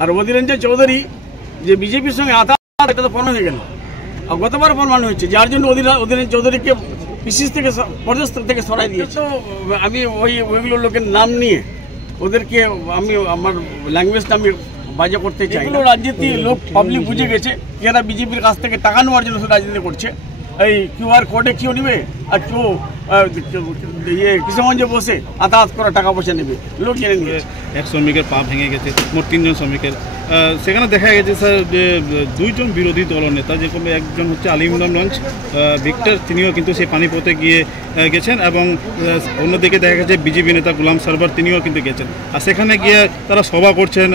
আর অধীর রঞ্জন চৌধুরী যে বিজেপির সঙ্গে আতা, এটা তো প্রমাণ হয়ে গেল। আর গতবার প্রমাণ হয়েছে, যার জন্য অধীর রঞ্জন চৌধুরীকে পিসিস থেকে পর্যস্ত থেকে সরাই দিয়েছে। তো আমি ওইগুলো লোকের নাম নিয়ে ওদেরকে আমি আমার ল্যাঙ্গুয়েজটা আমি বাজে করতে চাই। এগুলো রাজনীতি লোক পাবলিক বুঝে গেছে, এরা বিজেপির কাছ থেকে টাকা নেওয়ার জন্য রাজনীতি করছে। এই কিউআর কোডে কেউ নেবে আর কেউ কিশোরগঞ্জে বসে আতাহাত করে টাকা পয়সা নেবে, লোক জেনে নিয়ে। এক শ্রমিকের পা ভেঙে গেছে, মোট 3 জন শ্রমিকের। সেখানে দেখা গেছে স্যার যে 2 জন বিরোধী দলনেতা, যেরকম একজন হচ্ছে আলী ইমরান রঞ্জ ভিক্টর, তিনিও কিন্তু সেই পানিপথে গিয়ে গেছেন, এবং অন্যদিকে দেখা গেছে বিজেপি নেতা গোলাম সরবার, তিনিও কিন্তু গেছেন। আর সেখানে গিয়ে তারা সভা করছেন,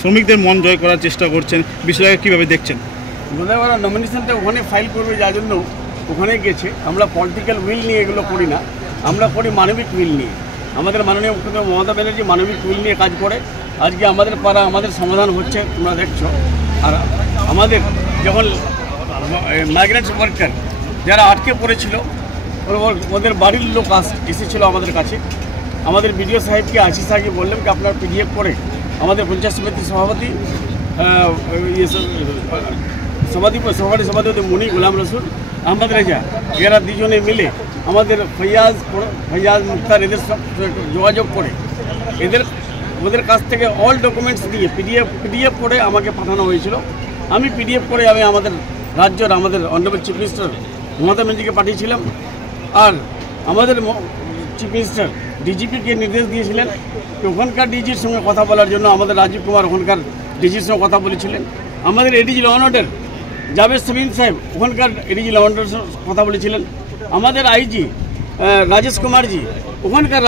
শ্রমিকদের মন জয় করার চেষ্টা করছেন। বিষয়টাকে কীভাবে দেখছেন? বোধহয় ওরা নমিনেশনটা ওখানে ফাইল করবে, যার জন্য ওখানে গেছে। আমরা পলিটিক্যাল উইল নিয়ে এগুলো করি না, আমরা করি মানবিক উইল নিয়ে। আমাদের মাননীয় মুখ্যমন্ত্রী মমতা ব্যানার্জি মানবিক উইল নিয়ে কাজ করে। আজকে আমাদের পাড়া আমাদের সমাধান হচ্ছে, তোমরা দেখছো। আর আমাদের যখন মাইগ্রেন্টস ওয়ার্কার যারা আটকে পড়েছিল, ওদের বাড়ির লোক এসেছিল আমাদের কাছে। আমাদের বিডিও সাহেবকে, আশিস সাহেবকে বললাম কি আপনার পিডিএফ করে আমাদের পঞ্চায়েত সমিতির সভাপতি সভাপতি মুনি গোলাম রসুল, আহমদ রেজা, এরা দুজনে মিলে আমাদের ফৈয়াজ মুক্তার এদের সব যোগাযোগ করে ওদের কাছ থেকে অল ডকুমেন্টস দিয়ে পিডিএফ করে আমাকে পাঠানো হয়েছিল। আমি পিডিএফ করে আমাদের রাজ্যের আমাদের অনারেবল চিফ মিনিস্টার মমতা ব্যানার্জিকে পাঠিয়েছিলাম। আর আমাদের চিফ মিনিস্টার ডিজিপিকে নির্দেশ দিয়েছিলেন যে ওখানকার ডিজির সঙ্গে কথা বলার জন্য। আমাদের রাজীব কুমার ওখানকার ডিজির সঙ্গে কথা বলেছিলেন। আমাদের ADG law and order Javed Samin সাহেব ওখানকার এডিজি ল অ্যান্ড অর্ডার কথা বলেছিলেন। আমাদের আইজি রাজেশ কুমারজি ওখানকার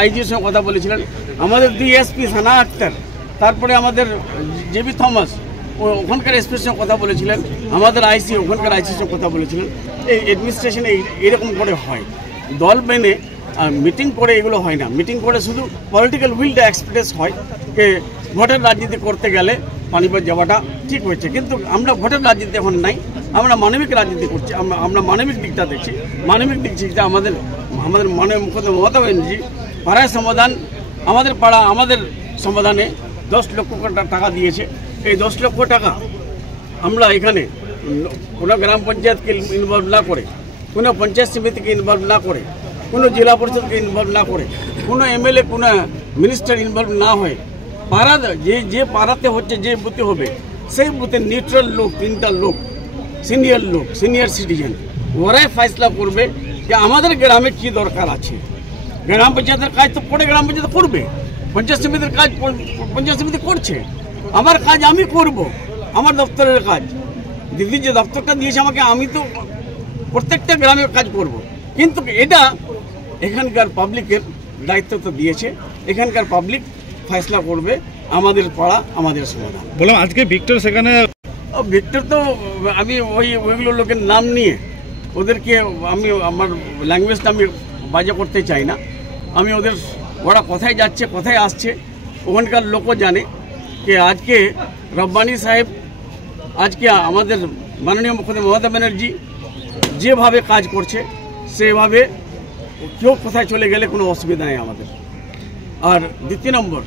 আইজির সঙ্গে কথা বলেছিলেন। আমাদের ডিএসপি সানা আক্তার, তারপরে আমাদের জেবি থমাস ওখানকার এসপির সঙ্গে কথা বলেছিলেন। আমাদের আইসি ওখানকার আইসির সঙ্গে কথা বলেছিলেন। এই অ্যাডমিনিস্ট্রেশনে এরকম করে হয়, দল মেনে মিটিং করে এগুলো হয় না। মিটিং করে শুধু পলিটিক্যাল উইলটা এক্সপ্রেস হয় যে ভোটের রাজনীতি করতে গেলে পানিপথ যাওয়াটা ঠিক হয়েছে। কিন্তু আমরা ভোটের রাজনীতি এখন নাই, আমরা মানবিক রাজনীতি করছি। আমরা মানবিক দিকটা দেখছি। মানবিক দিক যে আমাদের মাননীয় মুখ্যমন্ত্রী মমতা ব্যানার্জি পাড়ায় সমাধান, আমাদের পাড়া আমাদের সমাধানে 10 লক্ষ টাকা দিয়েছে। এই 10 লক্ষ টাকা আমরা এখানে কোনো গ্রাম পঞ্চায়েতকে ইনভলভ না করে, কোনো পঞ্চায়েত সমিতিকে ইনভলভ না করে, কোনো জেলা পরিষদকে ইনভলভ না করে, কোনো এমএলএ কোনো মিনিস্টার ইনভলভ না হয়ে পাড়া যে পাড়াতে হচ্ছে, যে বুথে হবে সেই বুথে নিউট্রাল লোক, 3টা লোক সিনিয়র সিটিজেন, ওরাই ফয়সলা করবে যে আমাদের গ্রামে কি দরকার আছে। গ্রাম পঞ্চায়েতের কাজ তো পরে গ্রাম পঞ্চায়েত করবে, পঞ্চায়েত সমিতির কাজ পঞ্চায়েত সমিতি করছে। আমার কাজ আমি করব, আমার দপ্তরের কাজ। দিদি যে দপ্তরটা দিয়েছে আমাকে, আমি তো প্রত্যেকটা গ্রামে কাজ করব। কিন্তু এটা এখানকার পাবলিকের দায়িত্ব তো দিয়েছে, এখানকার পাবলিক ফয়সলা করবে আমাদের পাড়া আমাদের সমাধান। বললাম আজকে ভিক্টর সেখানে, ভিক্টর তো আমি ওইগুলো লোকের নাম নিয়ে ওদেরকে আমি আমার ল্যাঙ্গুয়েজটা আমি বাজে করতে চাই না। আমি ওরা কোথায় যাচ্ছে কোথায় আসছে ওখানকার লোকও জানে যে আজকে রব্বানি সাহেব, আজকে আমাদের মাননীয় মুখ্যমন্ত্রী মমতা ব্যানার্জি যেভাবে কাজ করছে সেভাবে কেউ কোথায় চলে গেলে কোনো অসুবিধা নেই আমাদের। আর দ্বিতীয় নম্বর,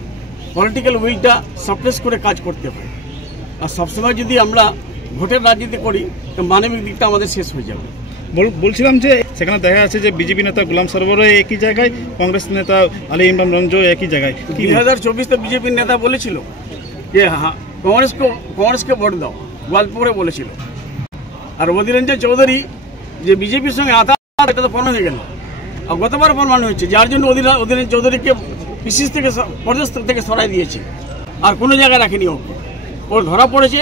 পলিটিক্যাল উইলটা সাপ্রেস করে কাজ করতে হয়। আর সবসময় যদি আমরা ভোটের রাজনীতি করি তো মানবিক দিকটা আমাদের শেষ হয়ে যাবে। বলছিলাম যে সেখানে দেখা যাচ্ছে যে বিজেপি নেতা গোলাম সরবরাহ একই জায়গায়, কংগ্রেস নেতা আলী ইমরান রঞ্জ একই জায়গায়। 2024 বিজেপির নেতা বলেছিল যে হ্যাঁ কংগ্রেসকে ভোট দাও, গোয়ালপুরে বলেছিল। আর অধীর রঞ্জন চৌধুরী যে বিজেপির সঙ্গে আতা, এটা তো প্রমাণ হয়ে গেল। আর গতবার প্রমাণ হয়েছে, যার জন্য অধীর রঞ্জন চৌধুরীকে পিসিস থেকে পর্যস্ত থেকে সরাই দিয়েছে। আর কোনো জায়গায় রাখেনি ওর ধরা পড়েছে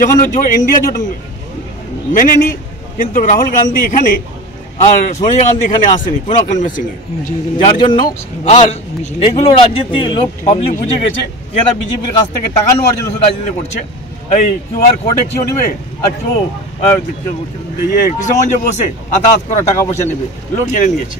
যখন ইন্ডিয়া জোট মেনেনি। কিন্তু রাহুল গান্ধী এখানে আর সোনিয়া গান্ধী এখানে আসেনি কোনো কনভেন্সিংয়ে, যার জন্য। আর এগুলো রাজনীতি লোক পাবলিক বুঝে গেছে, এরা বিজেপির কাছ থেকে টাকা নেওয়ার জন্য রাজনীতি করছে। এই কিউআর কোডে কেউ নেবে আর কেউ কিশোরগঞ্জে বসে আতাহাত করে টাকা পয়সা নেবে, লোক জেনে নিয়েছে।